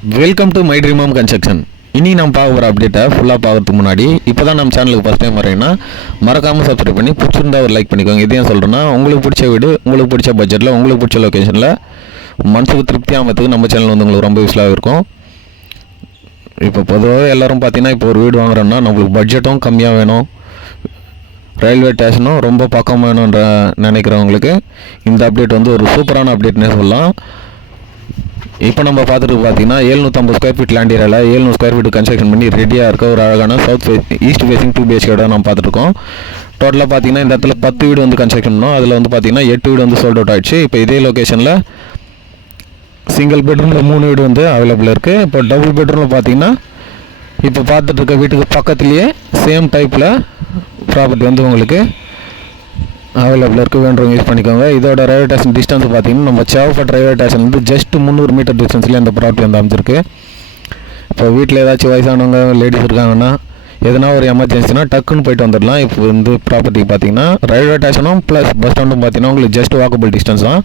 Welcome to my dream home construction இனி நம்ம பார்க்க போகிற அப்டேட்டை ஃபுல்லாக பார்க்கறதுக்கு முன்னாடி இப்போ தான் நம்ம சேனலுக்கு ஃபஸ்ட் டைம் வரீங்கன்னா மறக்காமல் சப்ஸ்கிரைப் பண்ணி பிடிச்சிருந்தா ஒரு லைக் பண்ணிக்கோங்க. இதையும் சொல்கிறேன்னா உங்களுக்கு பிடிச்ச வீடு உங்களுக்கு பிடிச்ச பட்ஜெட்டில் உங்களுக்கு பிடிச்ச லொக்கேஷனில் மனசுக்கு திருப்தியாக ஆகிறதுக்கு நம்ம சேனல் வந்து உங்களுக்கு ரொம்ப யூஸ்ஃபுல்லாக இருக்கும். இப்போ பொதுவாக எல்லாரும் பார்த்தீங்கன்னா இப்போ ஒரு வீடு வாங்குறோன்னா நம்மளுக்கு பட்ஜெட்டும் கம்மியாக வேணும். ரயில்வே ஸ்டேஷனும் ரொம்ப பக்கம் வேணுன்ற நினைக்கிறவங்களுக்கு இந்த அப்டேட் வந்து ஒரு சூப்பரான அப்டேட்னே சொல்லலாம். இப்போ நம்ம பார்த்துட்டு பார்த்தீங்கன்னா எழுநூற்றம்பது ஸ்கொயர் ஃபீட் லேண்ட் ஏரியாவில் ஏழ்நூறு ஸ்கொயர் ஃபீட் கன்ஸ்ட்ரக்ஷன் பண்ணி ரெடியாக இருக்க ஒரு அழகான சவுத் ஈஸ்ட் ஃபேசிங் டூ பிஹெச்கேட நம்ம பார்த்துருக்கோம் டோட்டலாக பார்த்தீங்கன்னா இந்த இடத்துல பத்து வீடு வந்து கன்ஸ்ட்ரக்ஷன் பண்ணோம். அதில் வந்து பார்த்தீங்கன்னா எட்டு வீடு வந்து சோல்ட் அவுட் ஆயிடுச்சு. இப்போ இதே லொக்கேஷனில் சிங்கிள் பெட்ரூமில் மூணு வீடு வந்து அவைலபிள் இருக்குது இப்போ டபுள் பெட்ரூமில் பார்த்தீங்கன்னா இப்போ பார்த்துட்டு இருக்க வீட்டுக்கு பக்கத்துலேயே சேம் டைப்பில் ப்ராப்பர்ட்டி வந்து உங்களுக்கு அவைலபிள் இருக்குது வேண்டவங்க யூஸ் பண்ணிக்கோங்க. இதோட ரயில்வே ஸ்டேஷன் டிஸ்டன்ஸ் பார்த்தீங்கன்னா நம்ம சேவப்பட் ரயில்வே ஸ்டேஷன் வந்து ஜஸ்ட் முந்நூறு மீட்டர் டிஸ்டன்ஸ்லேயே இந்த ப்ராப்பர்ட்டி வந்து அமைஞ்சிருக்கு. இப்போ வீட்டில் ஏதாச்சும் வயசானவங்க லேடிஸ் இருக்காங்கன்னா எதனா ஒரு எமர்ஜென்சினா டக்குன்னு போயிட்டு வந்துடலாம். இப்போ வந்து ப்ராப்பர்ட்டி பார்த்தீங்கன்னா ரயில்வே ஸ்டேஷனும் ப்ளஸ் பஸ் ஸ்டாண்டும் பார்த்தீங்கன்னா உங்களுக்கு ஜஸ்ட் வாக்கபிள் டிஸ்டன்ஸ் தான்.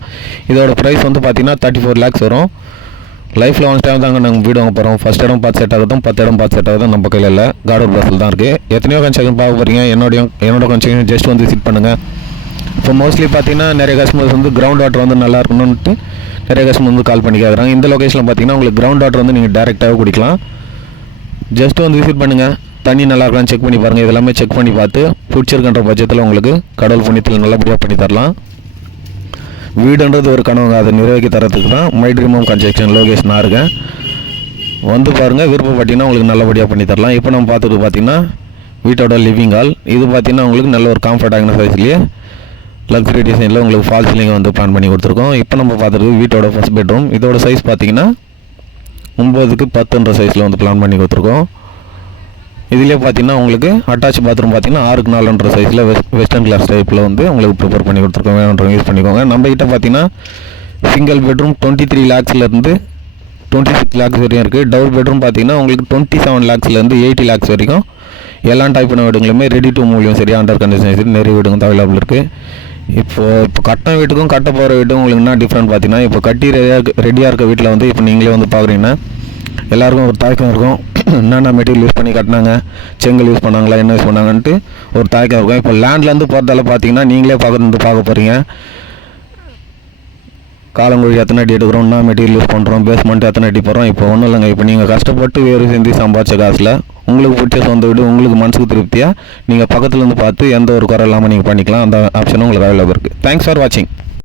இதோட ப்ரைஸ் வந்து பார்த்தீங்கன்னா தேர்ட்டி ஃபோர் லேக்ஸ் வரும். லைஃப்பில் ஒன் டைம் தாங்க நாங்கள் வீடு வாங்க போகிறோம் ஃபஸ்ட் இடம் பார்த்து செட் ஆகுதும் பத்து இடம் பார்த்து செட் ஆகுதும் நம்ம கையில் இல்லை. கார்டு பஸ்ஸில் தான் இருக்குது எத்தனையோ கன்ஸ்ட்ரக்ஷன் பார்க்க போகிறீங்க என்னோடய என்னோட கன்ஸ்ட்ரக்ஷன் ஜஸ்ட் வந்து விசிட் பண்ணுங்கள் இப்போ மோஸ்ட்லி பார்த்தீங்கன்னா நிறைய கஸ்டமர்ஸ் வந்து கிரவுண்ட் வாட்டர் வந்து நல்லா இருக்கணும்ட்டு நிறைய கஸ்டமர் வந்து கால் பண்ணி கேட்குறாங்க இந்த லொக்கேஷனில் பார்த்தீங்கன்னா உங்களுக்கு கிரவுண்ட் வாட்டர் வந்து நீங்கள் டேரெக்டாகவே குடிக்கலாம். ஜஸ்ட் வந்து விசிட் பண்ணுங்கள் தண்ணி நல்லா இருக்கலாம் செக் பண்ணி பாருங்கள் இதெல்லாமே செக் பண்ணி பார்த்து பிடிச்சிருக்கின்ற பட்சத்தில் உங்களுக்கு கடவுள் புண்ணியத்தில் நல்லபடியாக பண்ணி தரலாம். வீடுன்றது ஒரு கனவுங்க. அதை நிறைவேற்றி தரத்துக்கு தான் my dream home construction location நான் இருக்கேன். வந்து பாருங்கள் விருப்பப்பட்டீங்கன்னா உங்களுக்கு நல்லபடியாக பண்ணி தரலாம். இப்போ நம்ம பார்த்துட்டு பார்த்தீங்கன்னா வீட்டோட லிவிங் ஹால் இது பார்த்தீங்கன்னா உங்களுக்கு நல்ல ஒரு கம்ஃபர்டான சைஸ்லேயே லக்ஸரி டிசைனில் உங்களுக்கு ஃபால் சீலிங் வந்து பிளான் பண்ணி கொடுத்துருக்கோம். இப்போ நம்ம பார்த்துருக்கு வீட்டோட ஃபஸ்ட் பெட்ரூம் இதோட சைஸ் பார்த்தீங்கன்னா ஒம்பதுக்கு பத்துன்ற சைஸில் வந்து பிளான் பண்ணி கொடுத்துருக்கோம். இதுலேயே பார்த்தீங்கன்னா உங்களுக்கு அட்டாச் பாத்ரூம் பார்த்தீங்கன்னா ஆறுக்கு நாலுன்ற சைஸில் வெஸ்ட் வெஸ்டர்ன் கிளாஸ் டைப்பில் வந்து உங்களுக்கு ப்ரிப்பேர் பண்ணி கொடுத்துருக்கோம். வேணுன்றவங்க யூஸ் பண்ணிக்கோங்க. நம்ம கிட்ட பார்த்தீங்கன்னா சிங்கிள் பெட்ரூம் டுவெண்ட்டி த்ரீ லேக்ஸ்லேருந்து டுவெண்ட்டி சிக்ஸ் லேக்ஸ் வரையும் இருக்குது டபுள் பெட்ரூம் பார்த்தீங்கன்னா உங்களுக்கு டுவெண்ட்டி செவன் லேக்ஸ்லேருந்து எயிட்டி லேக்ஸ் வரைக்கும். எல்லா டைப்பான வீடுங்களுமே ரெடி டு மூவ்லையும் சரி அண்டர் கண்டிஷன் சரி நிறைய வீடுங்க அவைலபிள் இருக்குது இப்போ இப்போ கட்டின வீட்டுக்கும் கட்ட போகிற வீட்டுக்கும் உங்களுக்கு என்ன டிஃப்ரெண்ட் பார்த்தீங்கன்னா இப்போ கட்டி ரெடியாக ரெடியாக இருக்க வீட்டில் வந்து இப்போ நீங்களே வந்து பார்க்குறீங்கன்னா எல்லாருக்கும் ஒரு தயக்கம் இருக்கும். என்னென்ன மெட்டீரியல் யூஸ் பண்ணி கட்டினாங்க செங்கல் யூஸ் பண்ணாங்களா என்ன யூஸ் பண்ணாங்கன்ட்டு ஒரு தயக்கம் இருக்கும். இப்போ லேண்ட்லேருந்து போகிறதால பார்த்தீங்கன்னா நீங்களே பார்க்குறது பார்க்க போகிறீங்க காலங்குழி எத்தனை அடி எடுக்கிறோம் என்ன மெட்டீரியல் யூஸ் பண்ணுறோம் பேஸ்மெண்ட் எத்தனை அடி போகிறோம் இப்போ ஒன்றும் இல்லைங்க. இப்போ நீங்கள் கஷ்டப்பட்டு வேறு செஞ்சு சம்பாதிச்ச காசில் உங்களுக்கு பிடிச்ச சொந்த வீடு உங்களுக்கு மனசுக்கு திருப்தியாக நீங்கள் பக்கத்துலேருந்து பார்த்து எந்த ஒரு குறை இல்லாமல் நீங்கள் பண்ணிக்கலாம். அந்த ஆப்ஷனும் உங்களுக்கு அவைலபிள் இருக்குது தேங்க்ஸ் ஃபார் வாட்சிங்